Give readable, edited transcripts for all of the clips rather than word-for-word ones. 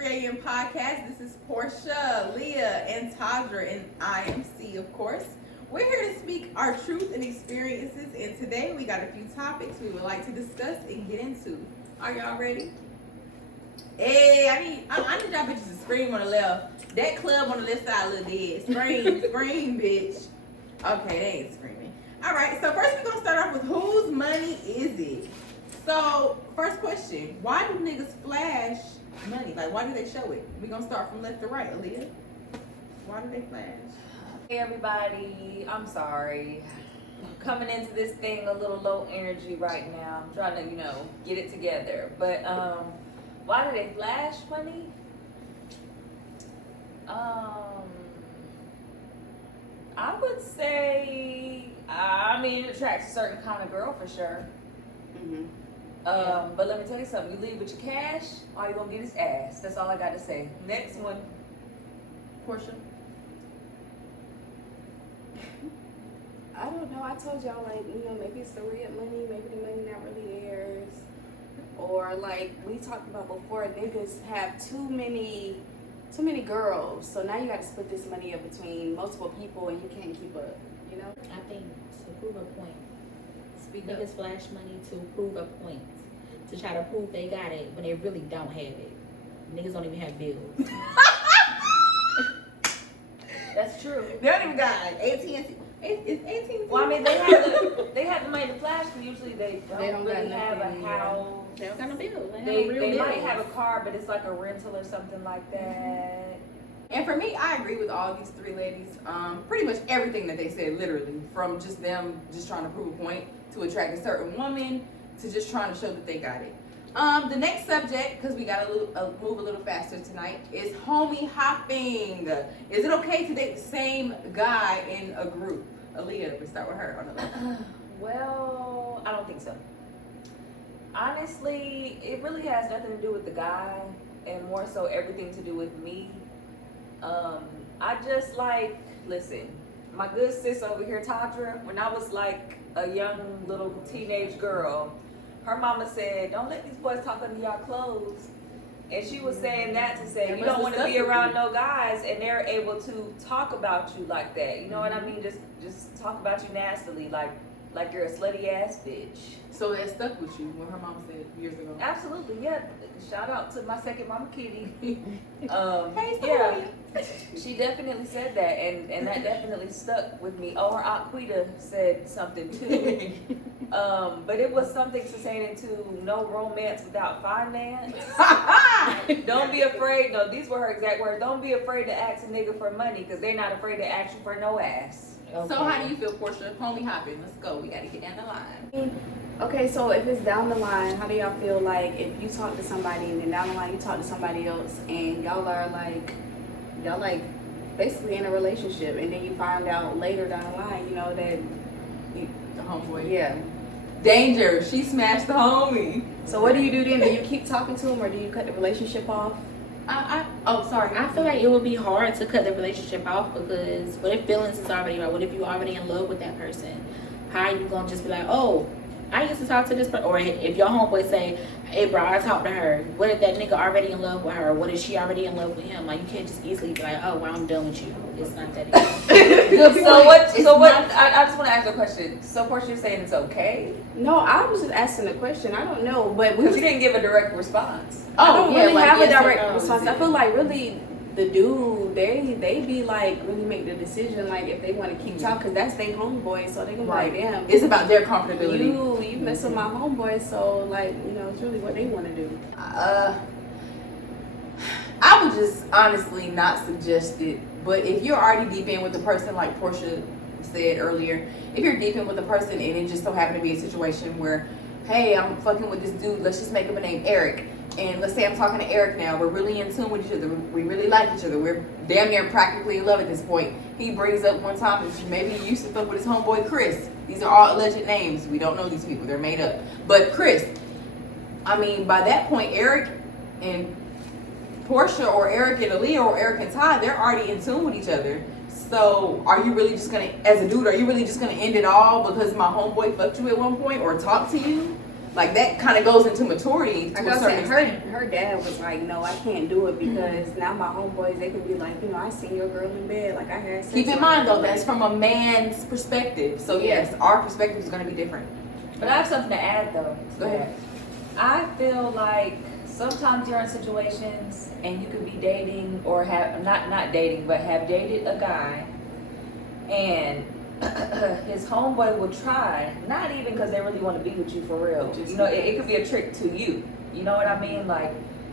3 a.m. podcast. This is Portia, Leah, and Tadra, and INTAMACY, of course. We're here to speak our truth and experiences, and today we got a few topics we would like to discuss and get into. Are y'all ready? Hey, I need y'all bitches to scream on the left. That club on the left side look dead. Scream, scream, bitch. Okay, they ain't screaming. All right, so first we're gonna start off with whose money is it? So, first question, why do niggas flash money? Like, why do they show it? We're gonna start from left to right, Aaliyah. Why do they flash? Hey everybody, I'm sorry. Coming into this thing a little low energy right now. I'm trying to, get it together. But why do they flash money? I would say, it attracts a certain kind of girl for sure. Mm-hmm. But let me tell you something. You leave with your cash, all you're gonna get is ass. That's all I got to say. Next one. Portia. I don't know. I told y'all, maybe it's the red money, maybe the money not really theirs. Or like we talked about before, niggas have too many girls. So now you got to split this money up between multiple people and you can't keep up, I think to prove a point. Niggas flash money to prove a point. To try to prove they got it when they really don't have it. Niggas don't even have bills. That's true. They don't even got AT&T. It's AT&T. Well, they have the money to flash, but usually they don't really have a house. They don't got no bills. They might have a car, but it's like a rental or something like that. And for me, I agree with all these three ladies. Pretty much everything that they said, literally, from just them just trying to prove a point to attract a certain woman to just trying to show that they got it. The next subject, because we got to move a little faster tonight, is homie hopping. Is it okay to date the same guy in a group? Aaliyah, we start with her on the left. Well, I don't think so. Honestly, it really has nothing to do with the guy and more so everything to do with me. I just listen, my good sis over here, Tadra, when I was like a young little teenage girl, her mama said, don't let these boys talk under y'all clothes. And she was saying that to say, you don't want to be around no guys and they're able to talk about you like that. You know what I mean? Just talk about you nastily, like you're a slutty ass bitch. So that stuck with you when her mama said years ago? Absolutely, yeah. Shout out to my second mama Kitty. Hey, yeah, she definitely said that, and that definitely stuck with me. Oh, her Aunt Quita said something too. But it was something pertaining to no romance without finance. Don't be afraid. No, these were her exact words. Don't be afraid to ask a nigga for money because they're not afraid to ask you for no ass. Okay. So how do you feel, Portia? Homie hopping. Let's go. We got to get down the line. Okay, so if it's down the line, how do y'all feel like if you talk to somebody and then down the line you talk to somebody else and y'all basically in a relationship and then you find out later down the line, that the homeboy. Yeah. Danger. She smashed the homie. So what do you do then? Do you keep talking to him or do you cut the relationship off? Sorry. I feel like it would be hard to cut the relationship off because what if feelings is already right? What if you're already in love with that person? How are you gonna just be like, oh, I used to talk to this person? Or if your homeboy say, hey bro, I talked to her. What if that nigga already in love with her? What if she already in love with him? Like you can't just easily be like, oh, well, I'm done with you. It's not that easy. I just want to ask a question. So Portia, you're saying it's okay? No, I was just asking a question. I don't know, but you didn't give a direct response. I don't really have a direct no, response. I feel like really the dude, they be like really make the decision like if they want to keep talking because that's their homeboy, so they gonna be like, damn. It's about their comfortability. You mess with my homeboy, so it's really what they want to do. I would just honestly not suggest it. But if you're already deep in with the person, like Portia said earlier, if you're deep in with the person and it just so happened to be a situation where, hey, I'm fucking with this dude, let's just make up a name, Eric. And let's say I'm talking to Eric now. We're really in tune with each other. We really like each other. We're damn near practically in love at this point. He brings up one time that maybe he used to fuck with his homeboy Chris. These are all alleged names. We don't know these people. They're made up. But Chris, by that point, Eric and Portia or Eric and Aaliyah or Eric and Ty, they're already in tune with each other. So are you really just going to, as a dude, are you really just going to end it all because my homeboy fucked you at one point or talk to you? Like that kind of goes into maturity to Like a I certain said, extent. her dad was like, no, I can't do it because now my homeboys, they could be like, I seen your girl in bed, like I had sex Keep in with mind her. though, that's from a man's perspective. So Yeah. yes, our perspective is going to be different. But I have something to add though. Go ahead. I feel like sometimes you're in situations and you could be dating or have not dating, but have dated a guy, and his homeboy will try, not even because they really want to be with you for real. Just It could be a trick to you. You know what I mean? Like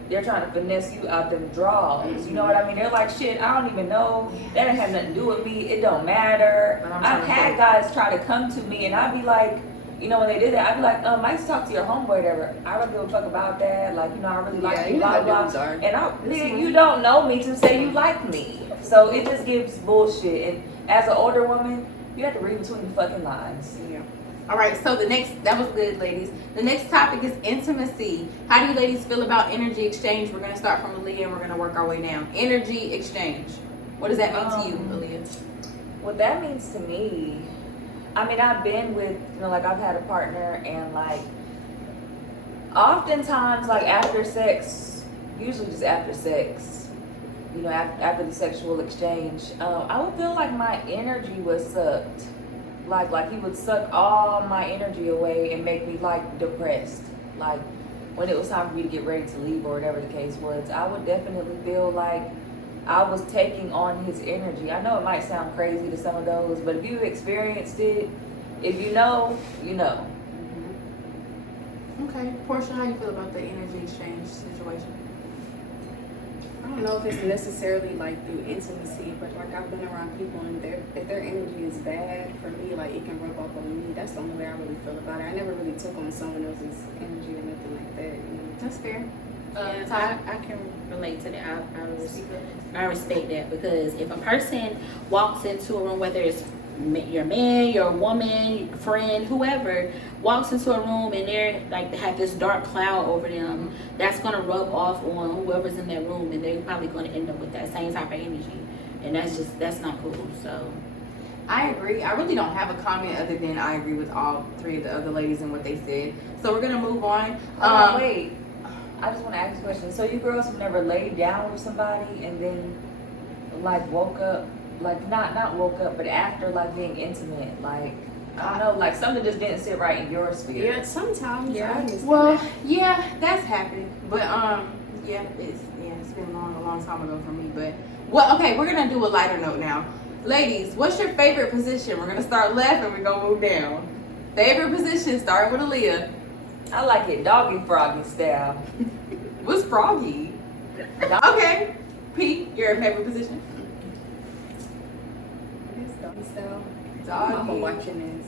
they're trying to finesse you out them draws. You know what I mean? They're like, shit, I don't even know. That didn't have nothing to do with me. It don't matter. But I'm I've trying to had say- guys try to come to me and I'd be like, when they did that, I'd be like, I used to talk to your homeboy, whatever. I don't give a fuck about that. Like, I really like Yeah, you, you know blah, how blah. dudes are. And nigga, you don't know me to say you like me. So it just gives bullshit. And as an older woman, you have to read between the fucking lines. Yeah. All right, so that was good, ladies. The next topic is intimacy. How do you ladies feel about energy exchange? We're going to start from Aaliyah and we're going to work our way down. Energy exchange. What does that mean to you, Aaliyah? What that means to me, I've been with, I've had a partner and oftentimes after sex, usually just after sex, after the sexual exchange, I would feel like my energy was sucked. Like he would suck all my energy away and make me depressed. Like when it was time for me to get ready to leave or whatever the case was, I would definitely feel like I was taking on his energy. I know it might sound crazy to some of those, but if you've experienced it, if you know, you know. Okay, Portia, how you feel about the energy exchange situation? I don't know if it's necessarily through intimacy, but I've been around people and if their energy is bad for me, it can rub off on me. That's the only way I really feel about it. I never really took on someone else's energy or nothing like that. That's fair. Yeah, I can relate to that. I respect that, because if a person walks into a room, whether it's your man, your woman, your friend, whoever walks into a room and they're they have this dark cloud over them, that's gonna rub off on whoever's in that room, and they're probably gonna end up with that same type of energy, and that's not cool. So I agree. I really don't have a comment other than I agree with all three of the other ladies and what they said. So we're gonna move on. Wait, I just want to ask a question. So you girls have never laid down with somebody and then woke up, not woke up, but after being intimate, I don't know, something just didn't sit right in your spirit. Yeah, sometimes. Yeah. I understand Well, that. yeah, that's happened. But it's been a long time ago for me. But okay, we're gonna do a lighter note now. Ladies, what's your favorite position? We're gonna start left and we're gonna move down. Favorite position, starting with Aaliyah. I like it doggy froggy style. What's froggy? Okay. Pete, your favorite position? It's doggy style. Doggy. Mama watching this.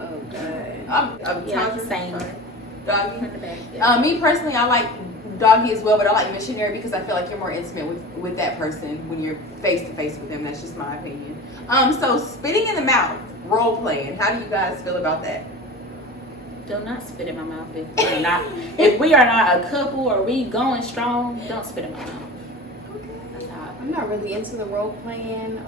Oh God. I'm yeah, Chandra. same. Doggy. From the back. Yeah. Me personally, I like doggy as well, but I like missionary because I feel like you're more intimate with that person when you're face to face with them. That's just my opinion. So spitting in the mouth, role playing. How do you guys feel about that? Do not spit in my mouth if we are not a couple or we going strong. Don't spit in my mouth. That's not. I'm not really into the role playing.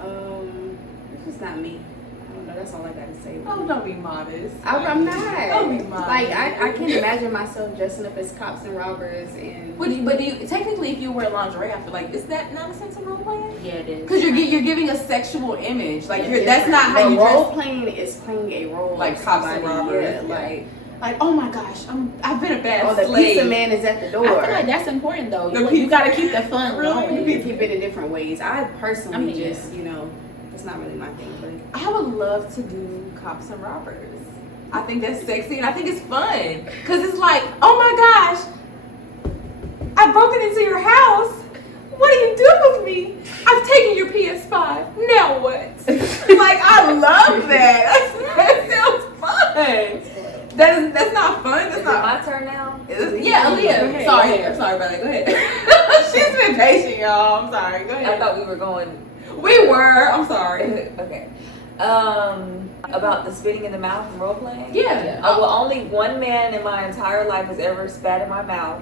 It's just not me. I don't know. That's all I gotta say. Oh, don't be modest. I'm not. Don't be modest. I can't imagine myself dressing up as cops and robbers and. But do you technically, if you wear lingerie, I feel like is that not a sense of role playing? Yeah, it is. Because you're giving a sexual image. Yeah, That's not how you role dress. playing is playing a role Like of cops and somebody. robbers, Yeah, yeah. Like, oh my gosh, I've been a bad the slave. pizza man is at the door. I feel like that's important though. The You pizza gotta man? keep the fun Really? going. You can keep it in different ways. I personally yeah. just, it's not really my thing. But I would love to do cops and robbers. I think that's sexy and I think it's fun. Because it's like, oh my gosh, I've broken into your house. What do you do with me? I've taken your PS5. Now what? I love that. That sounds fun. That's not fun. That's Is it not. my turn now? Yeah, Go Aaliyah. ahead, Sorry, go ahead. I'm sorry about that. Go ahead. She's been patient, y'all. I'm sorry. Go I ahead. thought we were going. We were. I'm sorry. Okay. About the spitting in the mouth and role playing? Yeah. Well, only one man in my entire life has ever spat in my mouth.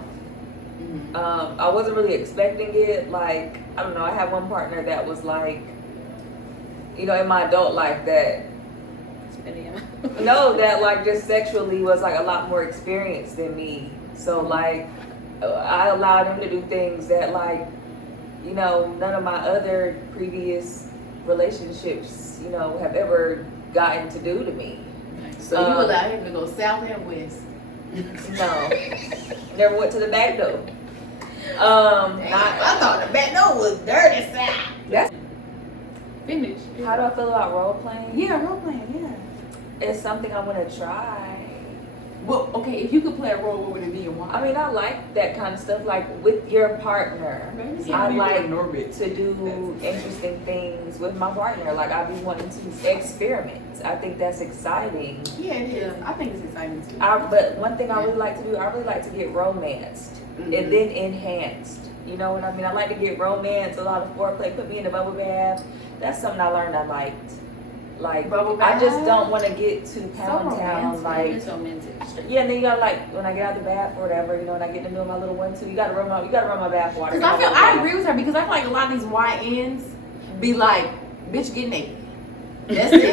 I wasn't really expecting it. I don't know. I had one partner that was in my adult life that No, that like just sexually was like a lot more experienced than me. So like I allowed him to do things that like, you know, none of my other previous relationships, you know, have ever gotten to do to me. So you allowed him to go south and west? No, never went to the back door. I thought the back door was dirty south. That's Finish. how do I feel about role playing? Yeah, role playing. Yeah. It's something I want to try. Well, okay, if you could play a role, what would it be and why? I mean, I like that kind of stuff, like with your partner. I like to do interesting things with my partner. Like, I be wanting to experiment. I think that's exciting. Yeah, it is. I think it's exciting too. But one thing I really like to do, I really like to get romanced and then enhanced. You know what I mean? I like to get romance, a lot of foreplay, put me in the bubble bath. That's something I learned I liked. Like, Bubble I just bath? don't want to get to Pound Town. Like, It's romantic. yeah, and then you gotta like when I get out the bath or whatever, you know, and I get in the middle of my little 1-2, you gotta run my bath water. Because I agree with her because I feel like a lot of these YNs be like, bitch, get naked. That's it.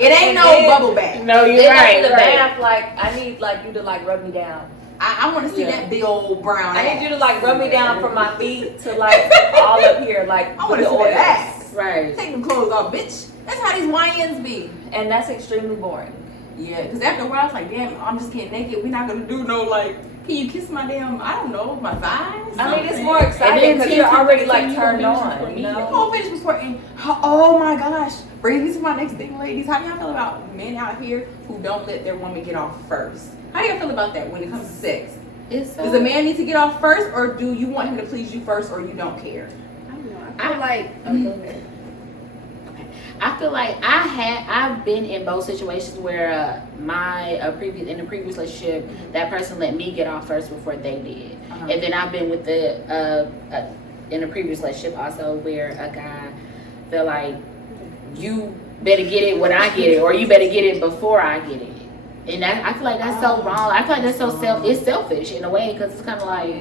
It ain't no bubble bath. No, you're Then right. after the right. bath, like I need like you to like rub me down. I want to see that big old brown I ass. need you to like rub me down from my feet to like all up here, like I want to with see the that oils. ass. Right. Take them clothes off, bitch. That's how these YNs be. And that's extremely boring. Yeah, because after a while, it's like, damn, I'm just getting naked. We're not going to do no, like, can you kiss my damn, I don't know, my thighs? I mean, it's more exciting because you're already like turned on, you I'm know? going to finish before, and, oh my gosh. Bring me to my next thing, ladies. How do y'all feel about men out here who don't let their woman get off first? How do y'all feel about that when it comes to sex? Does a man need to get off first, or do you want him to please you first, or you don't care? I don't know. I feel like go ahead. I feel like I've been in both situations where in the previous relationship that person let me get off first before they did, and then I've been with in a previous relationship also where a guy felt like you better get it when I get it, or you better get it before I get it, and I feel like that's so wrong. I feel like that's so it's selfish in a way because it's kind of like.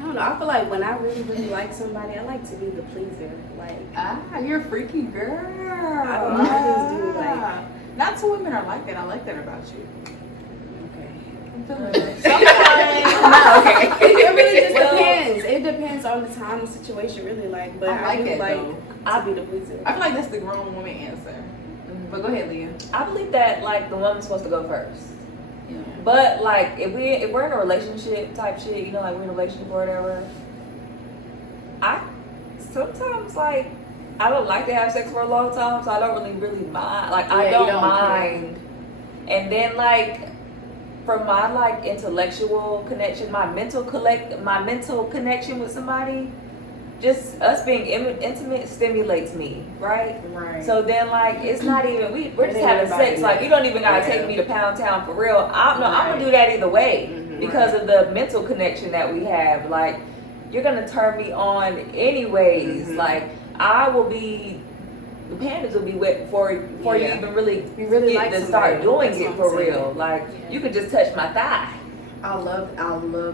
I don't know. I feel like when I really, really like somebody, I like to be the pleaser. Like, You're a freaky girl. I don't know. I just do like. Not two women are like that. I like that about you. Okay. Sometimes. It really just Well, depends. It depends on the time and situation, really. Like, but I like do that, like though. to be the pleaser. I feel like that's the grown woman answer. But go ahead, Leah. I believe that like the woman's supposed to go first. Yeah. But like if we're in a relationship type shit, you know, like we're in a relationship or whatever, I sometimes like I don't like to have sex for a long time, so I don't really mind. Like I Yeah, you don't don't mind. And then like for my like intellectual connection, my mental connection with somebody, just us being intimate stimulates me, right? Right. So then, like, it's not even we're just It ain't having about sex. it. Like, you don't even gotta Yeah. take me to Pound Town for real. I'm Right. gonna do that either way Mhm. because of the mental connection that we have. Like, you're gonna turn me on anyways. Mhm. Like, the panties will be wet before you Yeah. even really You really get like to somebody. start doing That's it what for I'm saying. real. Like, Yeah. you could just touch my thigh. I love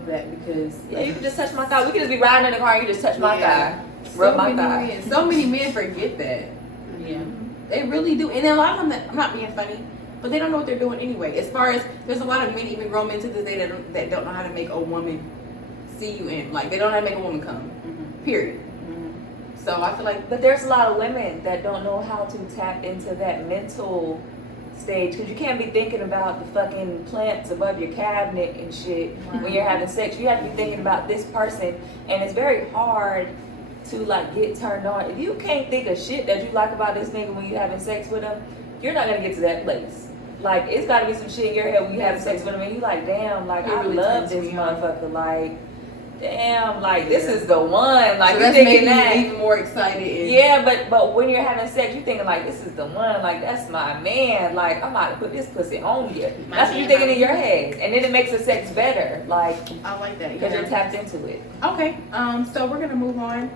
that because Yeah, you can just touch my thigh. We could just be riding in the car and you just touch my Yeah. thigh, rub my many thigh. men, so many men forget that. Yeah. They really do. And then a lot of them, I'm not being funny, but they don't know what they're doing anyway. As far as, there's a lot of men, even grown men to this day, that don't know how to make a woman see you in. Like, they don't know how to make a woman come. Period. So I feel like, But there's a lot of women that don't know how to tap into that mental stage because you can't be thinking about the fucking plants above your cabinet and shit when you're having sex. You have to be thinking about this person, and it's very hard to like get turned on. If you can't think of shit that you like about this nigga when you're having sex with him, you're not gonna get to that place. Like, it's gotta be some shit in your head when you have sex with him and you like, damn, like, It I really love turns this me on. motherfucker. Like, damn, like, this is the one. Like, so you that's thinking making that. you even more excited. And, Yeah, but when you're having sex, you're thinking like, this is the one, like that's my man, like I'm about to put this pussy on you. That's what you're thinking in your head, and then it makes the sex better, like I like that. because you're tapped into it. Okay, so we're gonna move on.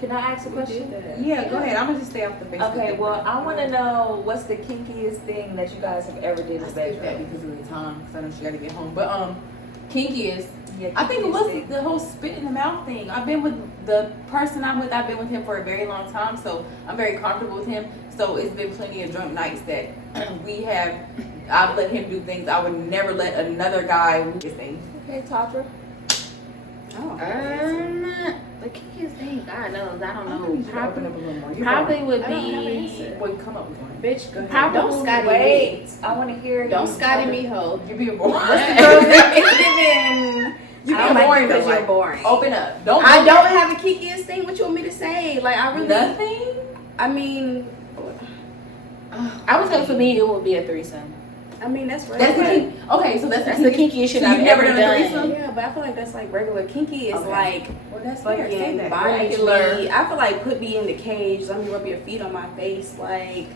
Can I ask a question? Yeah, go ahead. I'm gonna just stay off the Facebook. Okay, thing. well I want to know what's the kinkiest thing that you guys have ever did in I the skipped that bedroom. because of the time, because I know she gotta get home. But kinkiest. Yeah, I think it kinkiest was thing. the whole spit in the mouth thing. I've been with the person I'm with. I've been with him for a very long time, so I'm very comfortable with him. So it's been plenty of drunk nights that I've let him do things I would never let another guy do his thing. Okay, Tatra. Oh. The kinkiest thing, God knows, I don't I know. think you should open up a little more. You're Probably wrong. would I don't have an be. answer. Well, come up with one. Bitch, go ahead. Probably Don't Scotty Wait, me. I want to hear. Don't you. Scotty me, ho. You're being boring. What's the girl's name? It's giving. You I being don't like boring it 'cause though, you're like, boring. Open up. Don't. I don't have a kinkiest thing. What you want me to say? Like I really. Nothing. I mean. I would say for me, it would be a threesome. I mean that's right. That's the kink. Okay, so that's That's the kinkiest shit So I've you've never ever done a done. threesome? Yeah, but I feel like that's like regular. Kinky is Okay. like Well, that's fair. Say fucking that. bondage Regular. me. I feel like put me in the cage. Let me rub your feet on my face. Like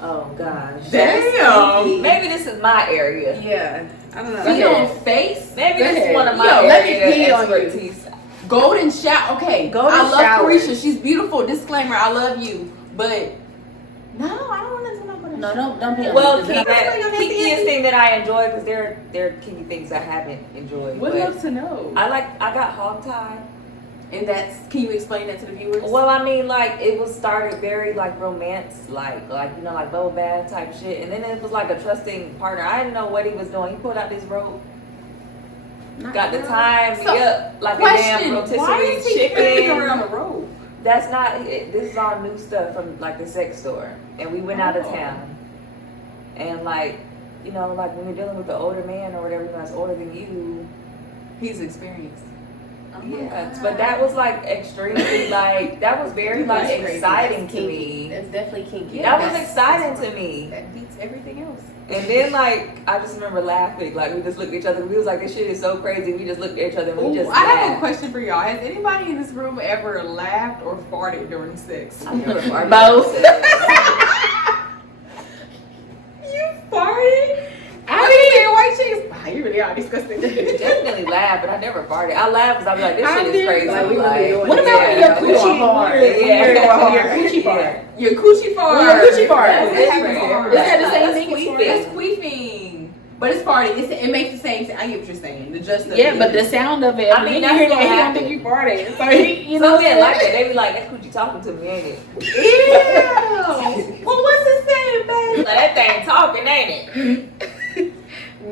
Oh gosh. Damn. Maybe this is my area. yeah. I don't know. Feet Okay. on face. Maybe Go this is ahead. one of my Yo, let me area pee on you. expertise. Golden shower. Okay, Golden I love shower. Carisha. She's beautiful. Disclaimer: I love you, but no, I don't want to do no golden No, shower. don't be. Well, honest. that That's like a nasty kinkiest ass- thing that I enjoy because they're kinky things I haven't enjoyed. Would but love to know. I got hog tie. And that's. Can you explain that to the viewers? Well, I mean, like it was started very like romance, like you know, like bubble bath type shit, and then it was like a trusting partner. I didn't know what he was doing. He pulled out this rope, got the time me So, up like a question: damn why rotisserie is he carrying chicken. around the rope? That's not it. This is all new stuff from like the sex store, and we went out of Oh. town, and like you know, like when you're dealing with the older man or whatever that's older than you. He's experienced. Yeah, but that was like extremely like that was very like That's crazy. exciting That's to kinky. me. That's definitely kinky. That was that's- exciting to me. That beats everything else. And then like I just remember laughing, like we just looked at each other. We was like, "This shit is so crazy." We just looked at each other and we Ooh, just I have a laughed. question for y'all. Has anybody in this room ever laughed or farted during sex? I never farted. Both. You farted? I didn't say white chicks. Wow, you really are disgusting. Definitely laughed, but I never farted. I laughed because I was like, "This I shit is did. crazy." Like, we really doing What it. about when Yeah, your we coochie going hard. fart? Yeah. Your coochie fart. Your coochie fart. When your coochie fart. That's That's different. different. Is that the same That's thing? queefing. That's queefing. But it's farting. It makes the same sound. I get what you're saying. The just the Yeah, but the sound of it. I mean, you that's hear what that, he don't happened. think you farted. So he, you know, Some men like that. They be like, "That coochie talking to me, ain't it?" Ew. Well, what's it saying, babe? Like, that thing talking, ain't it?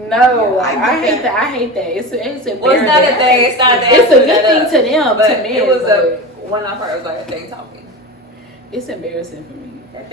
No, Yeah, I get hate that. I hate that. It's embarrassing. Well, it's not a thing. It's not a thing. It's a good thing to them, But to men. it was but when I heard it was like, "That thing talking." it's embarrassing for me.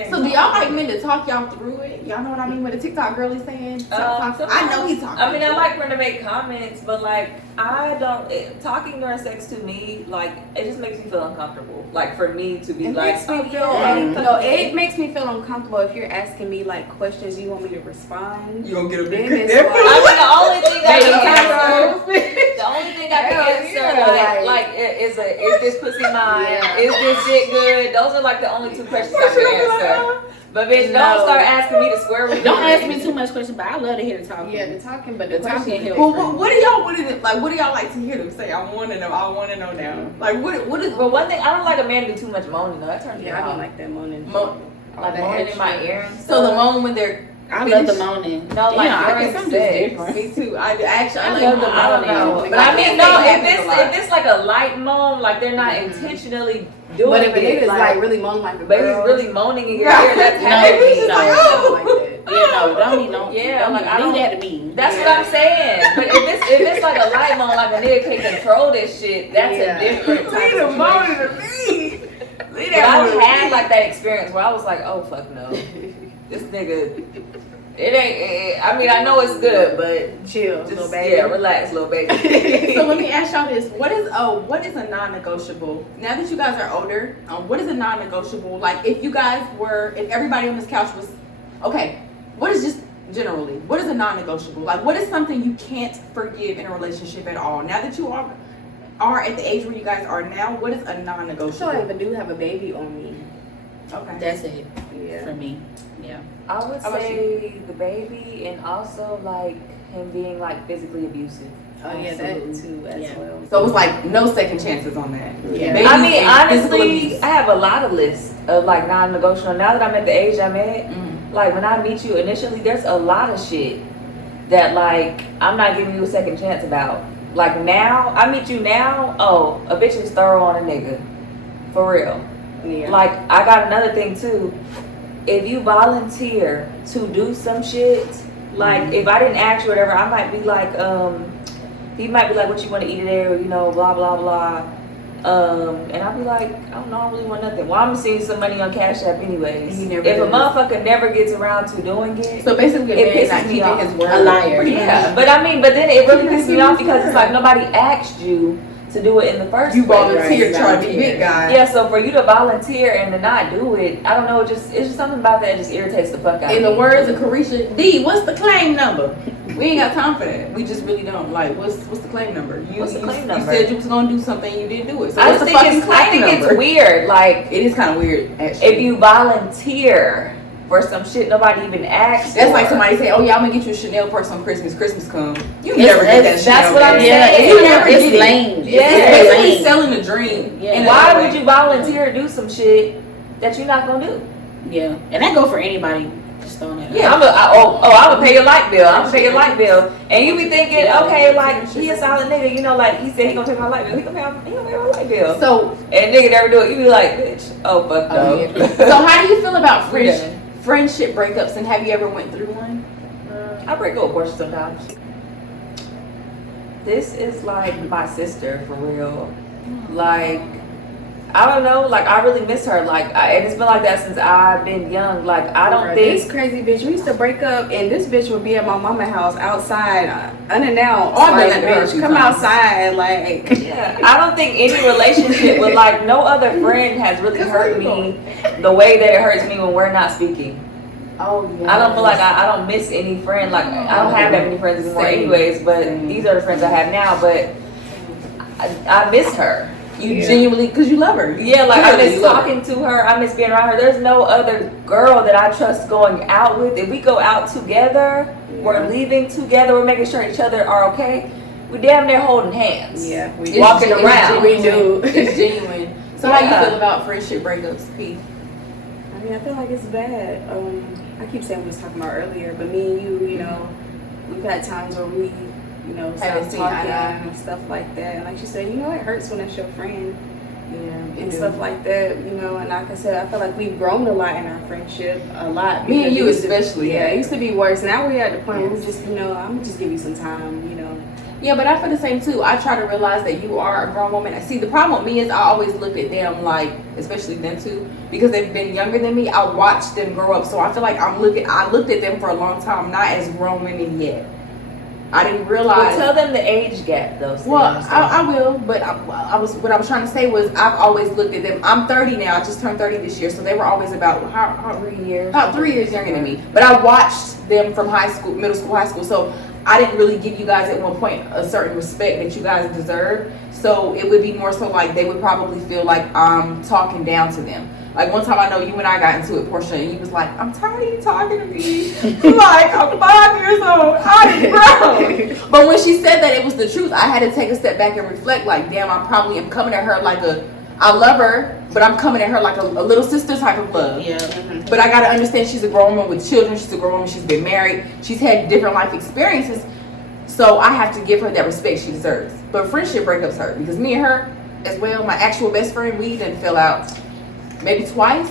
So do y'all like men to talk y'all through it? Y'all know what I mean? What the TikTok girl is saying? I know he's talking. I mean, I like for him to make comments, but like, I don't. Talking during sex to me, like, it just makes me feel uncomfortable. Like, for me to be It like, makes me "Oh, feel yeah." no. It makes me feel uncomfortable if you're asking me like questions you want me to respond. You gonna get a Then big it's I like, mean, the only thing I Maybe can camera. answer, the only thing I can Hell answer, yeah, like, is this pussy mine? Yeah. Is this shit good? Those are like the only two questions I can answer. But bitch, don't start asking me to square with Don't you. ask me too much questions, but I love to hear the talking. yeah, the talking, but The the talking question helps. Well, what do y'all want to like? What do y'all like to hear them say? I want to know. I want to know now. Like what is? But one thing, I don't like a man to do too much moaning though. That turns me Yeah, I don't off. like that moaning. Mo- All Like that moaning in my extra. ear and So the stuff. moment when they're I love the finished- moaning. No, like, yeah, I during guess I'm just sex. different. Me too. I actually I like love the I don't know. moaning. But I mean, can't no, say if happens a lot. it's like a light moan, like they're not intentionally doing But if a it, nigga's like really moaning like a but he's girl, really moaning in your Right. ear, that's No, happening. he's just like, something oh. like that. Yeah, no, don't need no. Yeah, don't like, I don't- leave that to me. That's Yeah. what I'm saying. But if it's like a light moan, like a nigga can control this shit, that's Yeah. a different type Leave of the moaning situation. to me. Leave But that I've moaning to had me. like that experience where I was like, oh fuck no, this nigga, it ain't. I mean, I know it's good, but Chill, little just baby. yeah, relax, little baby. So let me ask y'all this: what is a non-negotiable? Now that you guys are older, what is a non-negotiable? Like if everybody on this couch was, okay, what is just generally what is a non-negotiable? Like what is something you can't forgive in a relationship at all? Now that you are at the age where you guys are now, what is a I feel non-negotiable? like if a dude have a baby on me, Okay. That's it yeah. for me. Yeah. I would How about say the baby, and also like him being like physically abusive. Oh yeah, that Absolutely. too as Yeah. well. So it's like no second chances on that. Yeah. Babies I mean, and physical honestly, abuse. I have a lot of lists of like non-negotiable. Now that I'm at the age I'm at, Mhm. like when I meet you initially, there's a lot of shit that like I'm not giving you a second chance about. Like now, I meet you now, oh, a bitch is thorough on a nigga. For real. Yeah. Like I got another thing too. if you volunteer to do some shit, like if I didn't ask you whatever, I might be like, he might be like, what you want to eat today, or you know, blah blah blah. And I'll be like, I don't know, I don't really want nothing. Well, I'm seeing some money on Cash App anyways. If a motherfucker never gets around to doing it, so basically, it a man not pisses me keeping off. his word. A liar. Yeah, but I mean, but then it really pisses me off because it's like nobody asked you to do it in the first You place. volunteer to try to be big guy. Yeah, so for you to volunteer and to not do it, I don't know, it's just something about that just irritates the fuck out of me. In the words of Carisha D, what's the claim number? We ain't got time for that. We just really don't. Like, what's the claim number? What's the claim number? You said you was gonna do something, you didn't do it. So I what's the think fucking it's claim number? it's weird. Like, It is kind of weird, actually. if you volunteer for some shit nobody even asked That's for. like somebody say, "Oh yeah, I'm gonna get you a Chanel purse on Christmas. Christmas come, you It's- never get that it's- Chanel. that's what I'm bag. saying. You never It's get it. lame. Yeah. It's basically selling a dream. Yeah. in Why another would way. you volunteer to do some shit that you're not gonna do? Yeah, and that go for anybody. Just throwing it. Yeah. I'm gonna pay your light bill. I'm gonna pay your light bill. And you be thinking, okay, like he a solid nigga, you know, like he said he gonna pay my light bill. He gonna pay my light bill. So, And nigga never do it. You be like, bitch, oh fuck no. yeah. So how do you feel about We done. friendship breakups, and have you ever went through one? I break up with Portia sometimes. This is like my sister for real. Like, I don't know. Like, I really miss her. Like, and it's been like that since I've been young. Like, I don't This think. crazy bitch. We used to break up, and this bitch would be at my mama's house outside, unannounced. Oh, I've done like, that to her a bitch, few come times. outside, like. Yeah, I don't think any relationship with like no other friend has really hurt me the way that it hurts me when we're not speaking. Oh yeah. I don't feel like I don't miss any friend. Like, I don't have that many friends anymore, Same. anyways. But Same. these are the friends I have now. But I miss her. You genuinely, because you love her. Yeah, like I Clearly miss you love her. talking to her. I miss being around her. There's no other girl that I trust going out with. If we go out together, we're leaving together, we're making sure each other are okay. We damn near holding hands. Yeah, we It's walking gen- around. It's genuine. It's genuine. So how Yeah. you feel about friendship breakups, P? I mean, I feel like it's bad. I keep saying we was talking about earlier, but me and you know, we've had times where we, you know, Haven't stop seen eye talking to eye. and stuff like that. And like you said, you know, it hurts when that's your friend Yeah, and stuff like that, you know. And like I said, I feel like we've grown a lot in our friendship, a lot. Me and because you it used to- especially. Yeah, it used to be worse. Now we're at the point where we just, you know, I'm gonna just give you some time, you know. Yeah, but I feel the same too. I try to realize that you are a grown woman. See, the problem with me is I always look at them like, especially them too, because they've been younger than me. I watched them grow up, so I feel like I looked at them for a long time, not as grown women yet. I didn't realize. Well, tell them the age gap, though. Well, I will, but what I was trying to say was I've always looked at them. I'm 30 now. I just turned 30 this year, so they were always about how 3 years. about 3 years younger than me. But I watched them from high school, middle school, high school. So I didn't really give you guys at one point a certain respect that you guys deserve. So it would be more so like they would probably feel like I'm talking down to them. Like one time I know you and I got into it, Portia, and you was like, I'm tired of you talking to me. Like, I'm 5 years old. I'm grown. But when she said that it was the truth, I had to take a step back and reflect like, damn, I probably am coming at her like I love her, but I'm coming at her like a little sister type of love. Yeah. But I gotta understand she's a grown woman with children. She's a grown woman. She's been married. She's had different life experiences. So I have to give her that respect she deserves. But friendship breakups hurt because me and her, as well, my actual best friend, we didn't fell out maybe twice,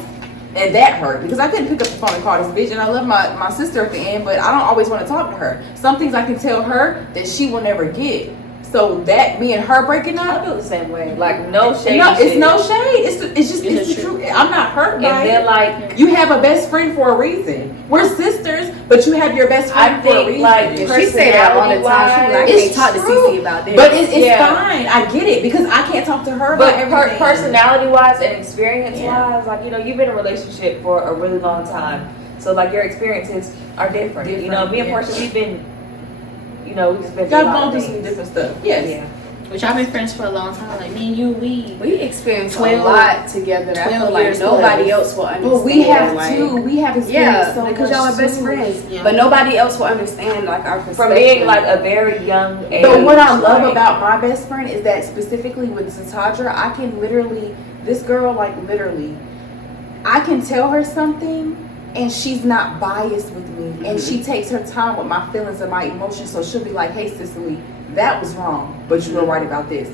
and that hurt because I couldn't pick up the phone and call this bitch. And I love my sister at the end, but I don't always want to talk to her. Some things I can tell her that she will never get. So that me and her breaking I up. feel the same way. Like, no shade. No, it's no shade. It's just It's the the truth. I'm not hurt by And it. then, like, You have a best friend for a reason. We're sisters, but you have your best friend I for a think, reason. like, Yeah, she say that all the time. She be like, I It's can't talk to true. Cece about this. But it's Yeah. fine. I get it because I can't talk to her but about everything. personality-wise and experience-wise, like, you know, you've been in a relationship for a really long time. So, like, your experiences are different. You know, Different, me and yeah. Portia, we've been, you know, we've just been Y'all through a lot gone of through some things. different stuff. Yes. Yeah. But y'all been friends for a long time. Like me and you, we experienced 12 a lot together. I 12 feel like years nobody plus. else will understand. But we have like, too. We have experienced Yeah, so because much y'all are best too. friends. Yeah. But nobody else will understand like our perspective. From being, like, a very young age. But what I love like, about my best friend is that specifically with Zatadra, I can literally, this girl, like literally, I can tell her something and she's not biased with me. And she takes her time with my feelings and my emotions. So she'll be like, hey, Cicely, that was wrong, but you were right about this.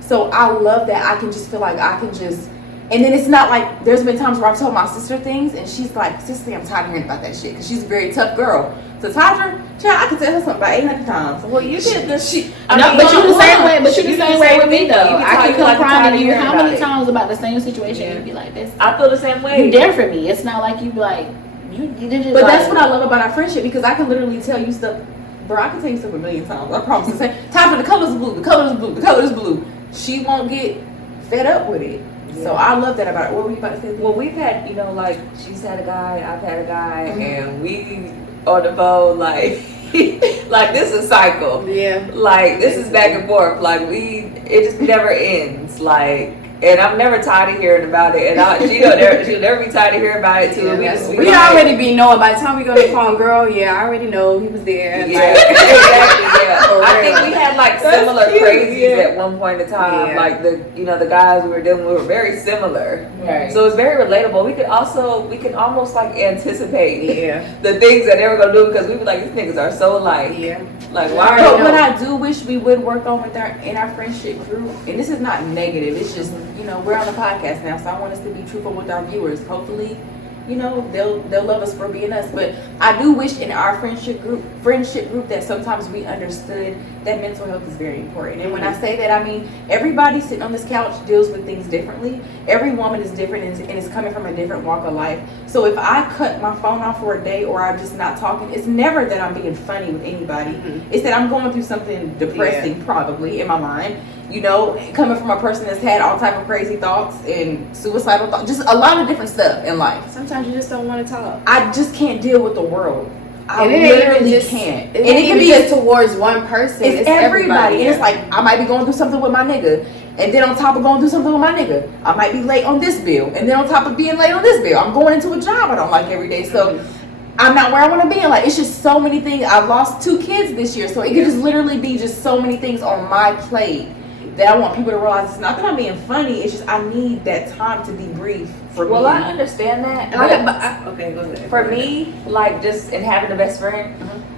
So I love that I can just feel like I can just, And then it's not like, there's been times where I've told my sister things and she's like, "Sister, I'm tired of hearing about that shit," because she's a very tough girl. So Tadra, child, I can tell her something about 800 times. Well, you did this. No, but you the same way. But you the same way with me though. You I can come like crying to you hearing how about many it. times about the same situation? You'd be like, "This." I feel the same way. You there for me. It's not like you be like you did just. But like, that's what I love about our friendship, because I can literally tell you stuff. Bro, I can tell you stuff a million times. I promise to say, "Tadra, the color's blue. The color's blue. The color's blue." She won't get fed up with it. So I love that about it. What were you about to say? Well, we've had, you know, like she's had a guy, I've had a guy, and we on the phone like like this is cycle. Yeah. Like this is back and forth. Like it just never ends. Like, and I'm never tired of hearing about it. And she'll never be tired of hearing about it too. Yeah, we we like, already be knowing by the time we go to the phone, girl. Yeah, I already know he was there. Yeah, Like, exactly. Yeah, For I think real. we had like That's similar cute, crazies yeah. at one point in time. Yeah. Like the guys we were dealing with were very similar. Right. So it's very relatable. We can almost like anticipate yeah. the things that they were gonna do, because we were like, these niggas are so alike. Yeah. Like, why But are what I do wish we would work on with in our friendship group, and this is not negative, it's just, you know, we're on a podcast now, so I want us to be truthful with our viewers. Hopefully, you know, they'll love us for being us. But I do wish in our friendship group that sometimes we understood that mental health is very important. And when I say that, I mean everybody sitting on this couch deals with things differently. Every woman is different and is coming from a different walk of life. So if I cut my phone off for a day, or I'm just not talking, it's never that I'm being funny with anybody. It's that I'm going through something depressing, probably in my mind. You know, coming from a person that's had all type of crazy thoughts and suicidal thoughts, just a lot of different stuff in life. Sometimes you just don't want to talk. I just can't deal with the world. I And it ain't literally just- can't. And it can be just towards one person. it's everybody. And yeah. it's like, I might be going through something with my nigga, and then on top of going through something with my nigga, I might be late on this bill, and then on top of being late on this bill, I'm going into a job I don't like every day. So I'm not where I want to be in life. It's just so many things. I've lost 2 kids this year, so it could just literally be just so many things on my plate that I want people to realize. It's not that I'm being funny, it's just I need that time to debrief for Well, me. I understand that. And But okay, go ahead. for me, like just in having a best friend,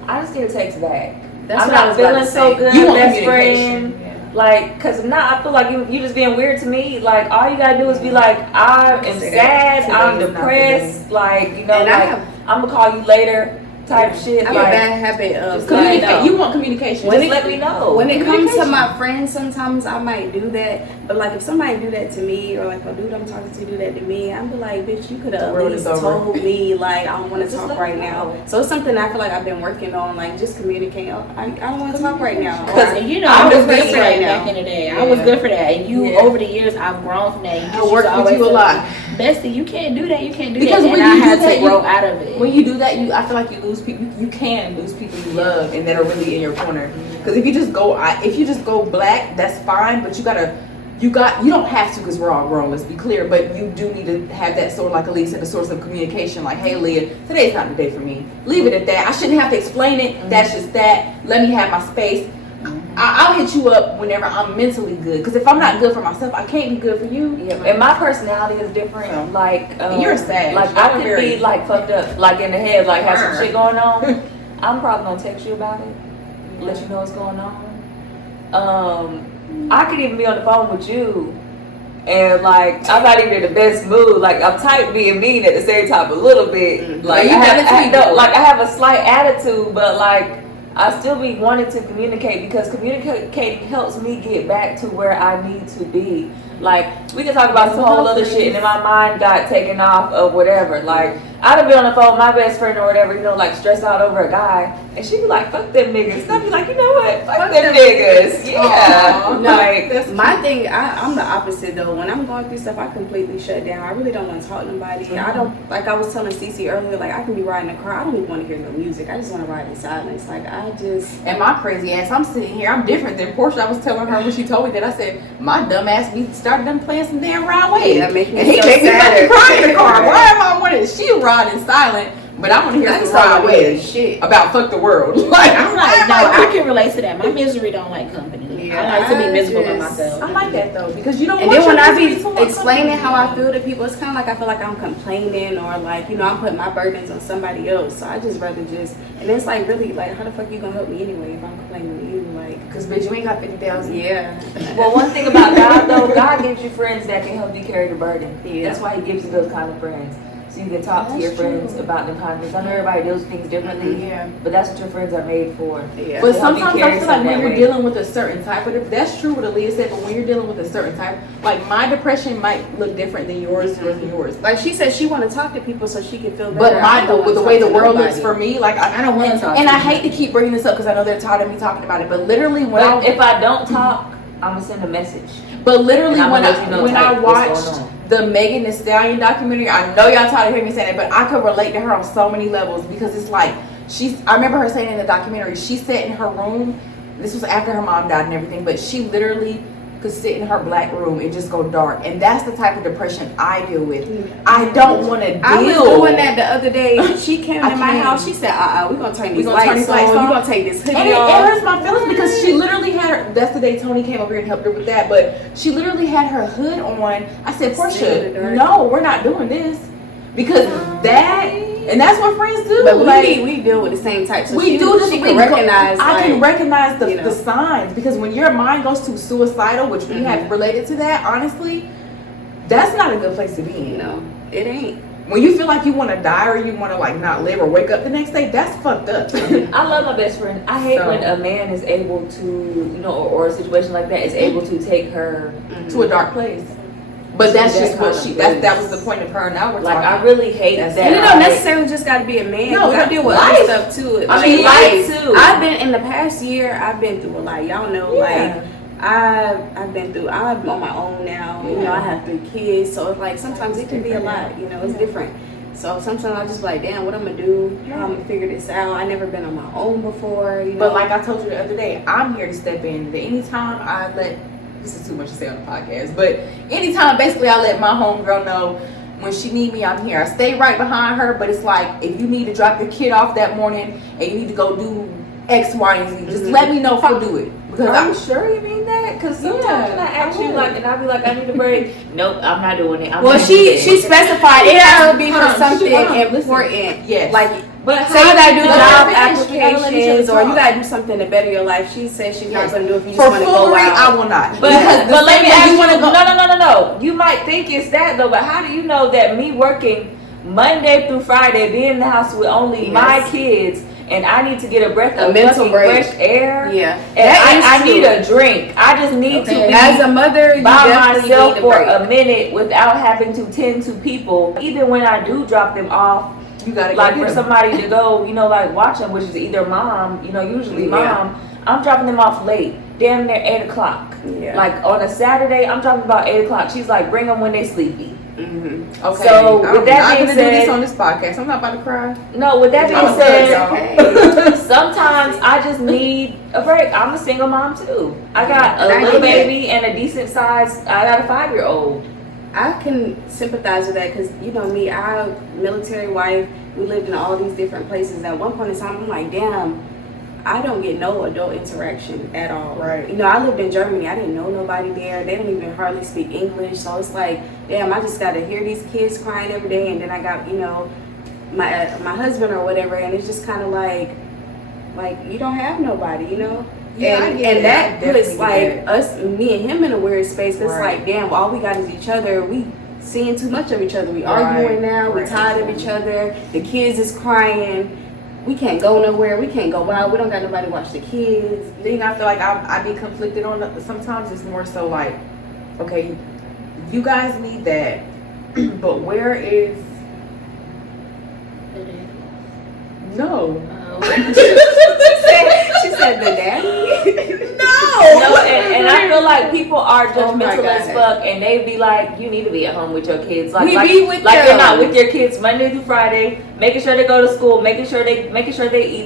I just need to text back. That's I'm what I not was about feeling to so say. good, You want best communication. friend. Like, cause if not, I feel like you just being weird to me. Like, all you gotta do is be like, I am sad, I'm Today is not the depressed. Like, you know, And I like have- I'm gonna call you later, type shit. I have a Like, bad habit of Just let me know. You want communication. just let me know. when it comes to Communication. my friends, sometimes I might do that. But like if somebody do that to me, or like a dude I'm talking to do that to me, I'm be like, bitch, you could have The at world least is over. told me like I don't want to Just talk let right me now. know. So it's something I feel like I've been working on, like just communicating. I don't want to talk right now. Or Cause you know, I'm I was just good busy for right that now. back in the day. I was good for that. And you, Yeah. over the years, I've grown from that. I worked with you a lot. Bestie, you can't do that. You can't do Because that. when And I you do had that, to grow out of it. When you do that, I feel like you lose people. You can lose people you love and that are really in your corner. Because if you just go black, that's fine. But you don't have to, because we're all grown. Let's be clear. But you do need to have that sort of like at least a source of communication. Like, hey, Leah, today's not the day for me. Leave it at that. I shouldn't have to explain it. That's just that. Let me have my space. I'll hit you up whenever I'm mentally good. Because if I'm not good for myself, I can't be good for you. Yeah, and my personality is different. So, Like, and you're a savage. like I could be like fucked up, like in the head, like have some shit going on. I'm probably gonna text you about it, let you know what's going on. I could even be on the phone with you, and like I'm not even in the best mood. Like I'm tight being mean at the same time a little bit. Like You done it to me before. like I have a slight attitude, but like I still be wanting to communicate, because communicating helps me get back to where I need to be. Like, we can talk about some whole other shit, and then my mind got taken off of whatever. Like, I'd have been on the phone with my best friend or whatever, you know, like stressed out over a guy, and she'd be like, fuck them niggas. And I'd be like, you know what? Fuck them niggas. Yeah. Aw. No, Like, my thing, I'm the opposite though. When I'm going through stuff, I completely shut down. I really don't want to talk to nobody. I don't, like I was telling Cece earlier, like I can be riding a car. I don't even want to hear no music. I just want to ride in silence. Like I just. And my crazy ass, I'm sitting here, I'm different than Portia. I was telling her when she told me that, I said, my dumb ass, we started them playing some damn Rod Wave. Yeah, make me and he so made me sad. fucking cry in the car. Why am I wanting? She riding silent, But I want to hear That's some wild weird ways shit. about fuck the world. Like, I'm like, no, I can relate to that. My misery don't like company. Yeah, I like to be I miserable by just- myself. I like that though because you don't. And want then when your I misery be to want explaining company. how I feel to people, it's kind of like I feel like I'm complaining or like, you know, I'm putting my burdens on somebody else. So I just rather just, and it's like really like, how the fuck you gonna help me anyway if I'm complaining to you? Like, Cause bitch, you ain't got 50,000. yeah. Well, one thing about God though, God gives you friends that can help you carry the burden. Yeah. That's why He gives you those kind of friends. So you can talk to your That's friends true. about them kind of things. I know everybody does things differently, Yeah. but that's what your friends are made for. Yeah. But To help you sometimes I carry feel like something when that you're way. dealing with a certain type of that's true what Aaliyah said, but when you're dealing with a certain type, like my depression might look different than yours, yours and yours. Like she said, she want to talk to people so she can feel better. But I don't with the wanna way talk the to world nobody. looks for me, like I don't want to talk. and to I you. hate to keep bringing this up because I know they're tired of me talking about it. But literally when But if I don't talk, I'm gonna send a message. But literally, And I'm when gonna let you know when I type what's watched going on. the Megan Thee Stallion documentary, I know y'all tired of hearing me say that, but I could relate to her on so many levels because it's like I remember her saying in the documentary, she sat in her room. This was after her mom died and everything, but she literally could sit in her black room and just go dark, and that's the type of depression I deal with. I don't want to deal. I was doing that the other day. She came I to my can't. house. She said, we're going to turn these gonna turn lights these lights on. on. You're going to take this hoodie And it off. hurts my feelings because she literally had her. That's the day Tony came over here and helped her with that. But she literally had her hood on. I said, Sit in the Portia, dark. no, we're not doing this because and that's what friends do. But like, we deal with the same type. So we she, do this. She we can recognize. I can like, recognize you know. the signs because when your mind goes to suicidal, which we have related to that, honestly, that's not a good place to be in. You know, it ain't. When you feel like you want to die or you want to like not live or wake up the next day, that's fucked up. I love my best friend. I hate So- when a man is able to, you know, or a situation like that is able to take her. To a dark place. But that's that just what kind of she. place. That was the point of her. Now we're Like talking. I really hate That's- that. And it I don't hate- necessarily just got to be a man. No, 'cause I deal with life. other stuff too. I mean, life too. I've been in the past year. I've been through a lot. Y'all know, Yeah. like I've been through. I'm on my own now. You know, Yeah. I have 3 kids, so it's like sometimes it can be a lot. You know, it's different. So sometimes I just like, damn, what I'm gonna do? How I'm gonna figure this out? I never been on my own before. You know, But like I told you the other day, I'm here to step in. Anytime I let, this is too much to say on the podcast, but anytime basically I let my homegirl know when she need me, I'm here. I stay right behind her, but it's like if you need to drop your kid off that morning and you need to go do X, Y, and Z, just let me know if I'll do it. Because Are I'm you sure you mean that? Because sometimes Yeah, when I ask I you would. like, and I'll be like, I need a break. Nope, I'm not doing it. I'm well, not she doing it. specified it has to be Hold for on, something hold on, listen. important. Yes. Like. But Say you gotta do Let job her finish. You gotta let each applications other or you talk. gotta do something to better your life. She says she's Yes. not gonna do it if you just for wanna go foolery, out. I will not. But, Because the but let same me way ask you, wanna go. no. You might think it's that though, but how do you know that me working Monday through Friday, being in the house with only my Yes. kids, and I need to get a breath A of mental fucking break. fresh air? Yeah, And that is I need true. a drink. I just need Okay. to be As a mother, you by definitely myself need a for break. a minute without having to tend to people. Even when I do drop them off, You gotta like get for them. somebody to go, you know, like watch them, which is either mom, you know, usually Yeah. mom. I'm dropping them off late, damn near 8:00. Yeah. Like on a Saturday, I'm dropping about 8:00. She's like, bring them when they sleepy. Mm-hmm. Okay. So, with I'm that not being gonna do this said- on this podcast. I'm not about to cry. No, with that being I'm said, sometimes I just need a break. I'm a single mom too. I got And I a little get it. baby and a decent size. I got a 5-year-old. I can sympathize with that because you know me, I military wife. We lived in all these different places. At one point in time, I'm like, damn, I don't get no adult interaction at all. Right. You know, I lived in Germany. I didn't know nobody there. They don't even hardly speak English. So it's like, damn, I just got to hear these kids crying every day. And then I got, you know, my husband or whatever. And it's just kind of like you don't have nobody, you know? Yeah, I and get and that. that I puts definitely like get us, me and him in a weird space. Cause Right. it's like, damn, all we got is each other. We seeing too much of each other. We Right. arguing now. We Right. tired of each other. The kids is crying. We can't go nowhere. We can't go out. We don't got nobody to watch the kids. Thing I feel like I be conflicted on. Sometimes it's more so like, okay, you guys need that, but where is no? She said the daddy. No, and I feel like people are Oh my judgmental as God. fuck, and they be like, you need to be at home with your kids. Like, We like, be with like them. you're not with your kids Monday through Friday, making sure they go to school, making sure they eat,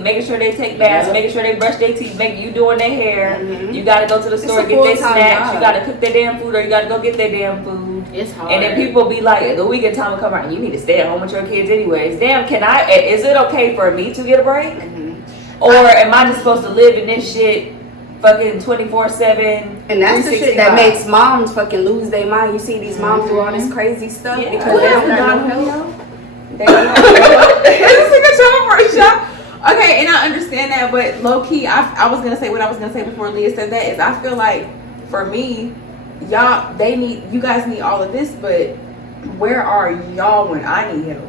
making sure they take baths, Yeah. making sure they brush their teeth, making you doing their hair. Mhm. You gotta go to the store a get their full-time snacks. job. You gotta cook their damn food, or you gotta go get their damn food. It's hard. And then people be like, the weekend time will come around, you need to stay at home with your kids anyways. Damn, is it okay for me to get a break? Mm-hmm. Or am I just supposed to live in this shit fucking 24/7? And that's the shit that makes moms fucking lose their mind. You see these moms do all this crazy stuff because they don't got no help. It's like a show for a shot. Okay, and I understand that, but low key, I was gonna say what I was gonna say before Leah said that is I feel like for me, you guys need all of this, but where are y'all when I need help?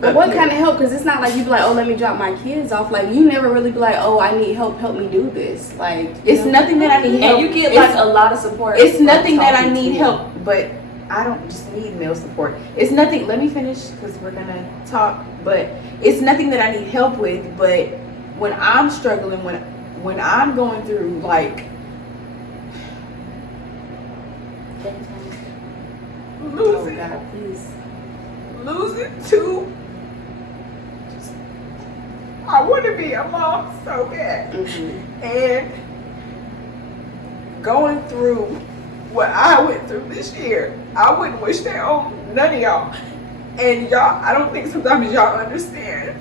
But what kind of help? Because it's not like you be like, oh, let me drop my kids off. Like you never really be like, oh, I need help me do this. Like it's nothing that I need help. And you get like a lot of support. It's nothing that I need help, but I don't just need male support. It's nothing. Let me finish because we're gonna talk. But it's nothing that I need help with. But when I'm struggling, when I'm going through like losing, oh God, please. losing to, I want to be a mom so bad, and going through what I went through this year, I wouldn't wish that on none of y'all. And y'all, I don't think sometimes y'all understand.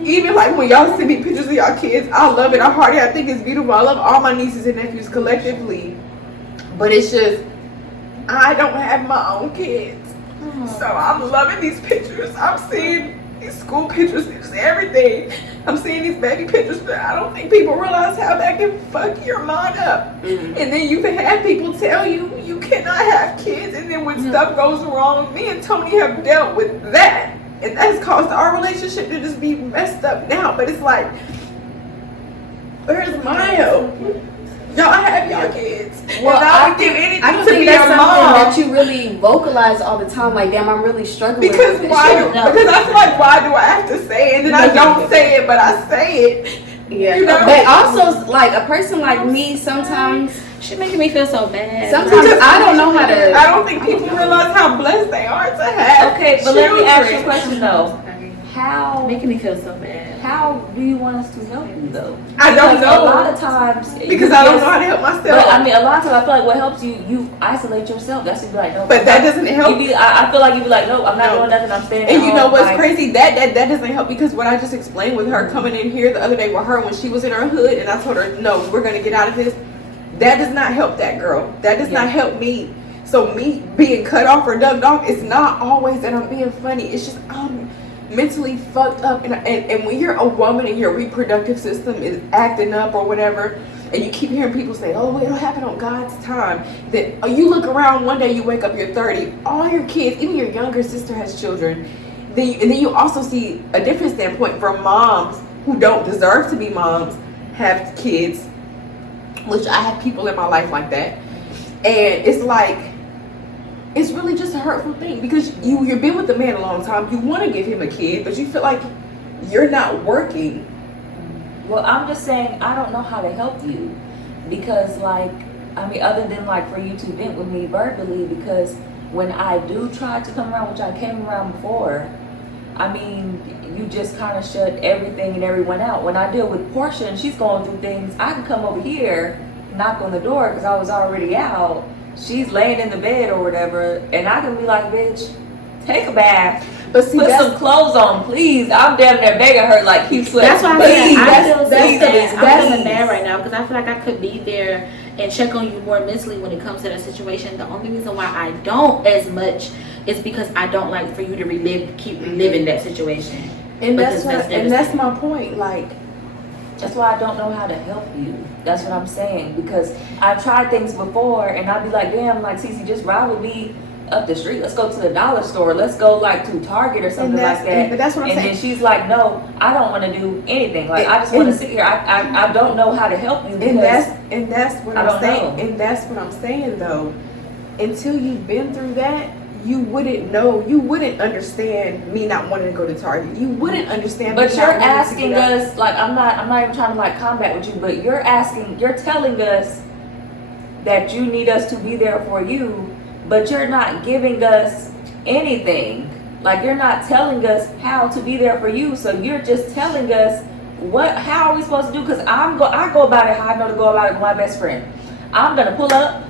Even like when y'all send me pictures of y'all kids, I love it. I think it's beautiful. I love all my nieces and nephews collectively. But it's just, I don't have my own kids. So I'm loving these pictures. I'm seeing these school pictures, just everything. I'm seeing these baby pictures, but I don't think people realize how that can fuck your mind up. And then you can have people tell you you cannot have kids, and then when stuff goes wrong, me and Tony have dealt with that, and that has caused our relationship to just be messed up now. But it's like, where's my help? Y'all have your kids. Well, I would give anything I don't to think be that's your something mom. that you really vocalize all the time. Like, damn, I'm really struggling Because with this why? shit. Because I feel like, why do I have to say it? And then I don't say it, but I say it. Yeah, You know? but also, like, a person like me, sometimes She's making me feel so bad. Sometimes I don't know how to. I don't think people realize how blessed they are to have. Okay, but let me ask you a question though. How Making me feel so bad. how do you want us to help you though? I don't Because know. a lot of times Because I don't know how to help myself. But I mean, a lot of times I feel like what helps you, you isolate yourself. That's what you be like, no. But that doesn't help. I feel like you be like, no, I'm not doing nothing. I'm staying. And you know what's like, crazy? That doesn't help, because what I just explained with her coming in here the other day with her when she was in her hood, and I told her, no, we're gonna get out of this. That does not help that girl. That does not help me. So me being cut off or ducked off, it's not always that I'm being funny. It's just I'm mentally fucked up, and when you're a woman and your reproductive system is acting up or whatever, and you keep hearing people say, oh, it'll happen on God's time, then you look around one day, you wake up, you're 30, all your kids, even your younger sister has children, and then you also see a different standpoint from moms who don't deserve to be moms have kids, which I have people in my life like that, and it's like, it's really just a hurtful thing, because you've been with the man a long time, you want to give him a kid, but you feel like you're not working. Well, I'm just saying I don't know how to help you, because like, I mean, other than like for you to vent with me verbally, because when I do try to come around, which I came around before, I mean, you just kind of shut everything and everyone out. When I deal with Portia and she's going through things, I can come over here, knock on the door because I was already out. She's laying in the bed or whatever, and I can be like, bitch, take a bath. But see, put some clothes on, please. I'm damn near begging her like keep sweating. That's why I'm Please, saying I feel so please, bad. please, I'm feeling please. bad right now because I feel like I could be there and check on you more mentally when it comes to that situation. The only reason why I don't as much is because I don't like for you to keep reliving that situation. And Because that's my point. Like, That's why I don't know how to help you. That's what I'm saying, because I've tried things before and I'd be like, damn, like Cece, just ride with me up the street. Let's go to the dollar store. Let's go like to Target or something like that. But that's what I'm and saying. then she's like, no, I don't want to do anything. Like I just want to sit here. I don't know how to help you. Because and that's what I I'm don't saying. know. And that's what I'm saying though. Until you've been through that, you wouldn't know. You wouldn't understand me not wanting to go to Target. You wouldn't understand. But me you're not wanting to asking get up. us, like I'm not even trying to like combat with you, but you're telling us that you need us to be there for you, but you're not giving us anything. Like you're not telling us how to be there for you, so you're just telling us how are we supposed to do? Because I go about it how I know to go about it with my best friend. I'm gonna pull up,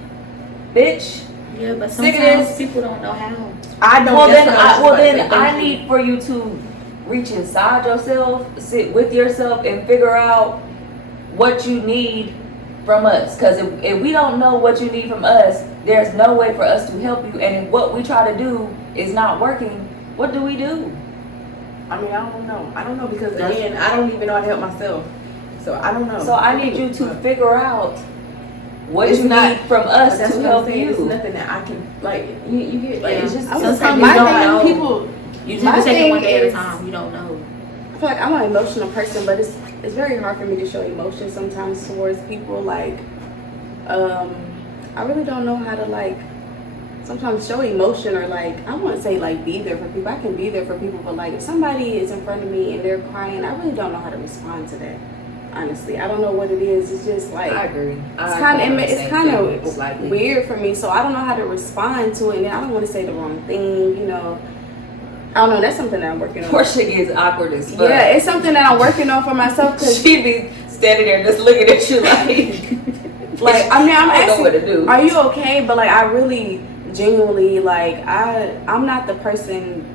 bitch. Yeah, but Sick of sometimes this. people don't know how. I don't. Well, that's then, what I was well, about to then say. I Thank you. need for you to reach inside yourself, sit with yourself, and figure out what you need from us. Because if we don't know what you need from us, there's no way for us to help you. And if what we try to do is not working, what do we do? I mean, I don't know. I don't know because again, I don't even know how to help myself. So I don't know. So I need you to figure out what It's you not- need from us That's to what I'm help saying. It's you. nothing that I can like. You get like it's just I would sometimes say you my don't thing, know. people. You just My have to take it one thing day at a is- time. You don't know. I feel like I'm an emotional person, but it's very hard for me to show emotion sometimes towards people. Like, I really don't know how to like sometimes show emotion or like I wouldn't say like be there for people. I can be there for people, but like if somebody is in front of me and they're crying, I really don't know how to respond to that. Honestly, I don't know what it is. It's just like I agree. it's kind of weird for me, so I don't know how to respond to it, and I don't want to say the wrong thing, you know. I don't know. That's something that I'm working on. Portia gets awkward as fuck. Yeah, it's something that I'm working on for myself. Cause She be standing there just looking at you like I mean, I'm I don't know asking, what to do. are you okay? But like, I really, genuinely, like, I'm not the person.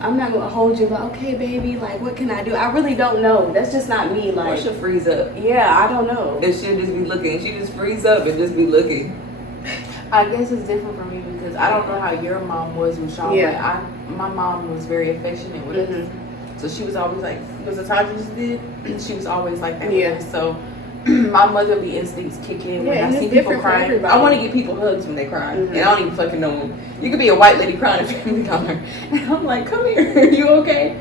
I'm not gonna hold you like, okay, baby, like, what can I do? I really don't know. That's just not me. Like, Portia freeze up. yeah, I don't know. And she'll just be looking. She just freeze up and just be looking. I guess it's different for me because I don't know how your mom was with Sean, Yeah. but my mom was very affectionate with us. Mhm. So she was always like, because the Todgers did, she was always like that Yeah. with us. So my motherly instincts kick in when Yeah, I and see it's people different for crying. everybody. I want to give people hugs when they cry, Mhm. and I don't even fucking know them. You could be a white lady crying at family color, and I'm like, come here, you okay?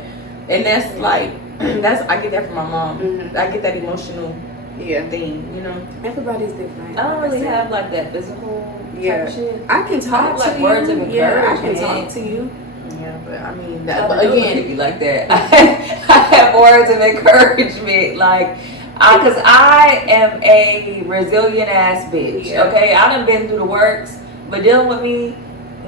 And that's like, I get that from my mom. Mhm. I get that emotional Yeah, thing, you know. everybody's different. I don't like really said. have like that physical Yeah. type of shit. I can talk I have, to like, you. words of Yeah, I can encouragement. talk to you. Yeah, but I mean, I that, don't but know if again, it be like that. I have words of encouragement, like, cause I am a resilient ass bitch. Yeah. Okay, I done been through the works, but dealing with me,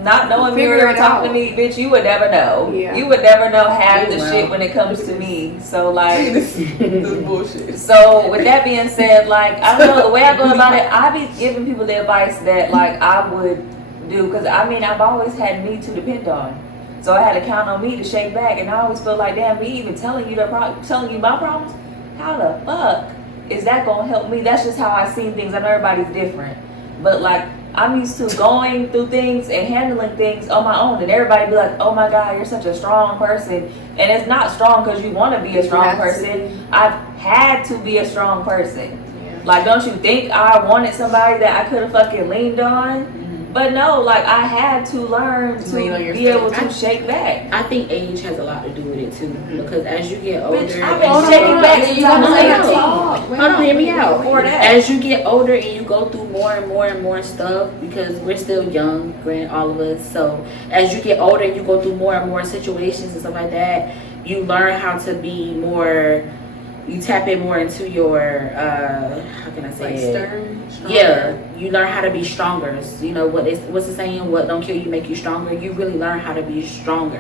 not knowing me Figure or it talking to out. me, bitch, you would never know. Yeah. You would never know half the Wow. shit when it comes to me. So like. this is bullshit. So with that being said, like I don't know the way I go about it, I be giving people the advice that like I would do because I mean I've always had me to depend on, so I had to count on me to shake back, and I always feel like damn, me even telling you telling you my problems, how the fuck is that gonna help me? That's just how I see things. I know everybody's different, but like I'm used to going through things and handling things on my own, and everybody be like, oh my god, you're such a strong person, and it's not strong because you want to be a strong person. I've had to be a strong person. Yeah. Like, don't you think I wanted somebody that I could have fucking leaned on? But no, like I had to learn to Lean on be yourself. able to shake back. I think age has a lot to do with it too, because as you get older, Bitch, I've and been you shaking go- back since I was Hold on, 18. hold on, hear me out. Before that. As you get older and you go through more and more and more stuff, because we're still young, granted, all of us. So as you get older and you go through more and more situations and stuff like that, you learn how to be more. You tap in more into your how can I say Like it? stern. Yeah, you learn how to be stronger. You know what's the saying? What don't kill you make you stronger. You really learn how to be stronger,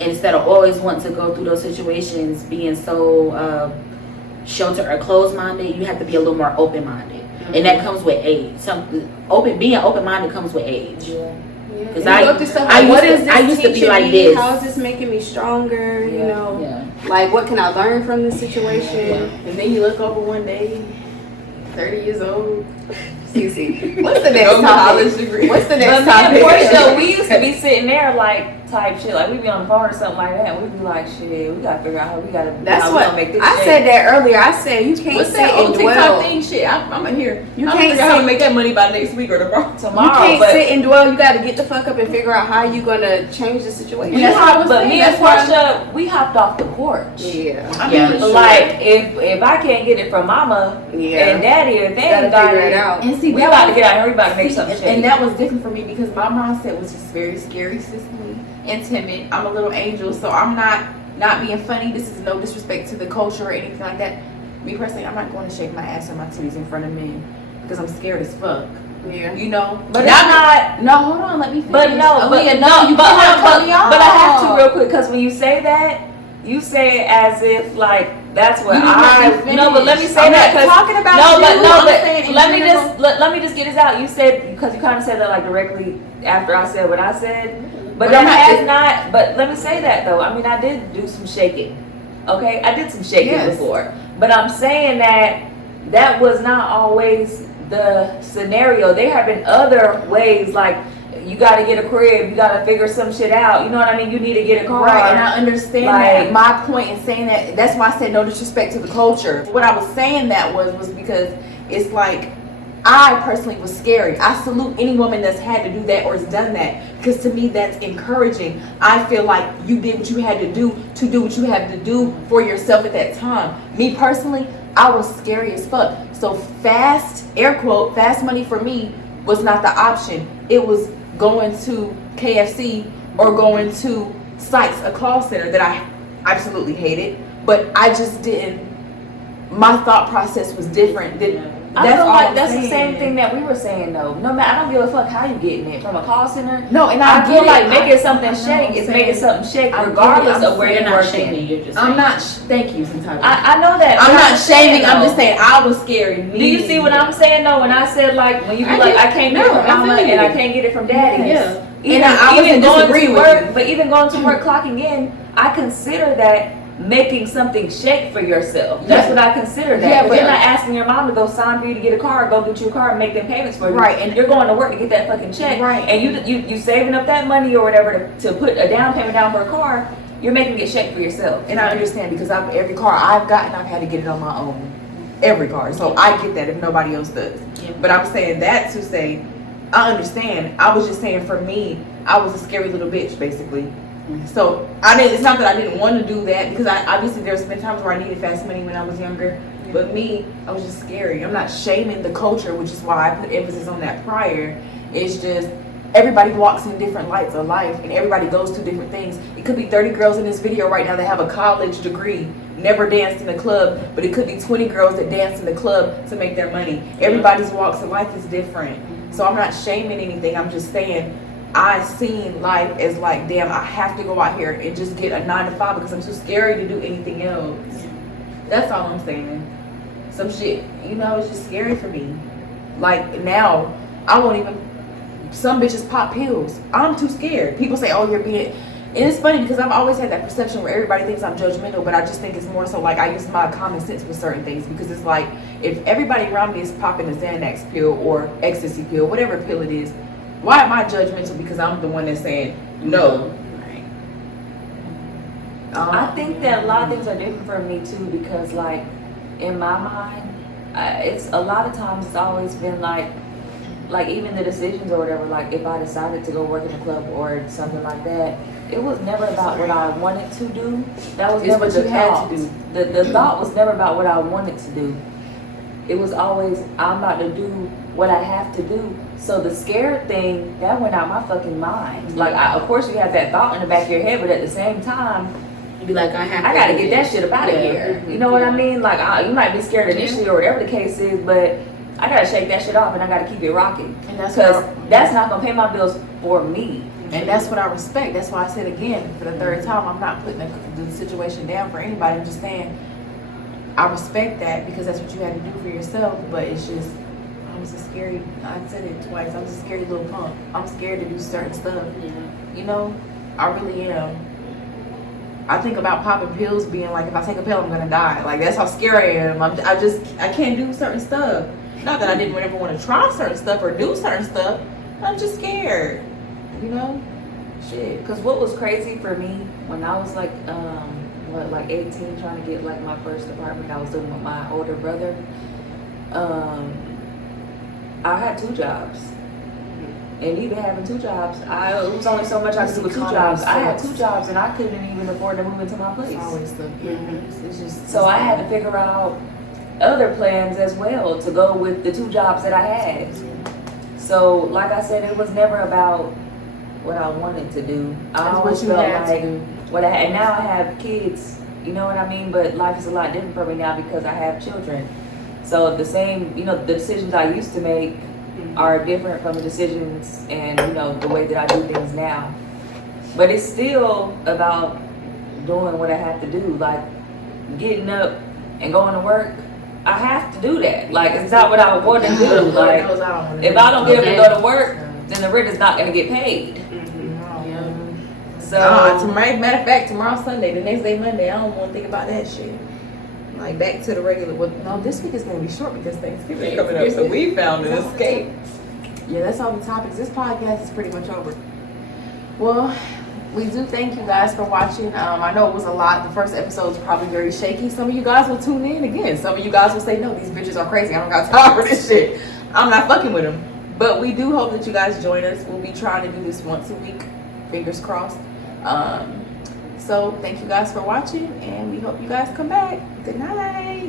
and instead of always wanting to go through those situations being so sheltered or closed-minded, you have to be a little more open-minded, and that comes with age. Being open-minded comes with age. Yeah. Because And you go through stuff I like, what used is to- this I used to be teaching like me? this. How is this making me stronger? You Yeah. know, Yeah. like what can I learn from this situation? And then you look over one day, 30 years old. Cece, what's the next No college topic? degree. What's the But next me and Portia, topic? we used to be sitting there like type shit, like we'd be on the phone or something like that, and we'd be like, shit, we gotta figure out how we gotta. That's how we what gonna make this I shake. said that earlier. I said you can't What's sit that old and TikTok dwell. thing? Shit, I'm in here. You I'm can't figure out how to sit- make that money by next week or tomorrow. You Tomorrow, can't but sit and dwell. You got to get the fuck up and figure out how you gonna change the situation. we That's what I hopped, was but saying, me and that's why- Portia, we hopped off the porch. Yeah, I Yeah. mean, Like if I can't get it from Mama yeah. and Daddy, if they Gotta ain't got figure it it, out. and see, we that about was- to get out here. We about to make See, something and shake. that was different for me because my mindset was just very scary, Cicely, and timid. I'm a little angel, so I'm not being funny. This is no disrespect to the culture or anything like that. Me personally, I'm not going to shake my ass or my titties in front of men because I'm scared as fuck. Yeah. You know, But it's not. No, hold on, let me finish. But no, Aaliyah, but you but, cannot cut but, me off. but I have to real quick because when you say that, you say it as if like That's what You did not no, but let me say I'm that not talking about no, you. but no, I'm but saying in let me general. let me just get this out. You said, because you kind of said that like directly after I said what I said, but But that I'm not- has not. But let me say that though. I mean, I did do some shaking. Okay, I did some shaking Yes. before, but I'm saying that was not always the scenario. There have been other ways, like you got to get a crib, you got to figure some shit out. You know what I mean? You need to get a car. Right, and I understand Like- that. My point in saying that, that's why I said no disrespect to the culture. What I was saying that was because it's like, I personally was scary. I salute any woman that's had to do that or has done that, because to me that's encouraging. I feel like you did what you had to do what you had to do for yourself at that time. Me personally, I was scary as fuck. So fast, air quote, fast money for me was not the option. It was going to KFC or going to Sykes, a call center that I absolutely hated, but I just didn't. My thought process was different. I feel all like I'm that's the saying. same thing that we were saying though. No man, I don't give a fuck how you getting it, from a call center. No, and I I feel get like it. making something I know, shake I'm is saying- making something shake I get it. regardless I'm of where You're you're not working. shaming. You're just. I'm saying. not. Thank you, sometimes. I know that. I'm but not just saying, shaming. I'm though. just saying I was scary. Do you see what I'm saying though? When I said like when you be I like get- I can't get no, it from I feel mama you. and I can't get it from daddy. Yeah. Even, I wasn't going disagreeing to with work, you. but even going to work, clocking in, I consider that making something shake for yourself. That's Yeah. what I consider that. Yeah, But but- you're not asking your mom to go sign for you to get a car, go get you a car, and make them payments for you. Right, and- you're going to work to get that fucking check. Right. And you saving up that money or whatever to put a down payment down for a car. You're making it shake for yourself. And I understand, because every car I've gotten, I've had to get it on my own. Every car. So I get that if nobody else does. Yeah. But I'm saying that to say, I understand. I was just saying for me, I was a scary little bitch, basically. So it's not that I didn't want to do that, because obviously there's been times where I needed fast money when I was younger. But me, I was just scary. I'm not shaming the culture, which is why I put emphasis on that prior. It's just everybody walks in different lights of life, and everybody goes through different things. It could be 30 girls in this video right now that have a college degree, never danced in a club, but it could be 20 girls that dance in the club to make their money. Everybody's walks of life is different. So I'm not shaming anything. I'm just saying I seen life as like, damn, I have to go out here and just get a 9 to 5 because I'm too scary to do anything else. That's all I'm saying. Some shit, it's just scary for me. Like now, I won't even. Some bitches pop pills. I'm too scared. People say, "Oh, you're being." And it's funny because I've always had that perception where everybody thinks I'm judgmental, but I just think it's more so like I use my common sense with certain things, because it's like if everybody around me is popping a Xanax pill or ecstasy pill, whatever pill it is, why am I judgmental because I'm the one that's saying no? Right. I think that a lot of things are different for me too, because like in my mind, it's a lot of times it's always been like even the decisions or whatever, like if I decided to go work in a club or something like that, it was never about what I wanted to do. That was It's never what the you had thought. to do. The thought was never about what I wanted to do. It was always, I'm about to do what I have to do. So the scared thing, that went out my fucking mind. Like, of course you have that thought in the back of your head, but at the same time, You'd be like, I gotta get that shit up out of Yeah. here. You know what I mean? Like, you might be scared initially or whatever the case is, but I gotta shake that shit off and I gotta keep it rocking. And that's Because what that's not gonna pay my bills for me. And that's what I respect. That's why I said again for the third time, I'm not putting the situation down for anybody. I'm just saying I respect that because that's what you had to do for yourself. But it's just, I was a scary, I said it twice, I was a scary little punk. I'm scared to do certain stuff. Yeah. I really am. I think about popping pills being like, if I take a pill, I'm gonna die. Like, that's how scary I am. I can't do certain stuff. Not that I didn't ever want to try certain stuff or do certain stuff. I'm just scared. Shit. Because what was crazy for me when I was like, 18, trying to get like my first apartment, I was living with my older brother. I had 2 jobs. And even having 2 jobs, it was only so much I could do with 2 jobs. I had 2 jobs and I couldn't even afford to move into my place. It's always the, it's just. So I had to figure out other plans as well to go with the 2 jobs that I had. So, like I said, it was never about what I wanted to do. I That's always what you felt had like to do. what I had. And now I have kids, you know what I mean? But life is a lot different for me now because I have children. So the same, the decisions I used to make are different from the decisions and, the way that I do things now. But it's still about doing what I have to do, like getting up and going to work, I have to do that. Like, it's not what I want to do. Like, if I don't get up and go to work, then the rent is not going to get paid. So, matter of fact, tomorrow's Sunday, the next day Monday, I don't want to think about that shit. Like, back to the regular. Well, no, this week is going to be short because Thanksgiving is coming up, so we found an escape. Yeah, that's all the topics. This podcast is pretty much over. Well, we do thank you guys for watching. I know it was a lot. The first episode was probably very shaky. Some of you guys will tune in again. Some of you guys will say, no, these bitches are crazy. I don't got time for this shit. I'm not fucking with them. But we do hope that you guys join us. We'll be trying to do this once a week. Fingers crossed. So thank you guys for watching, and we hope you guys come back. Good night.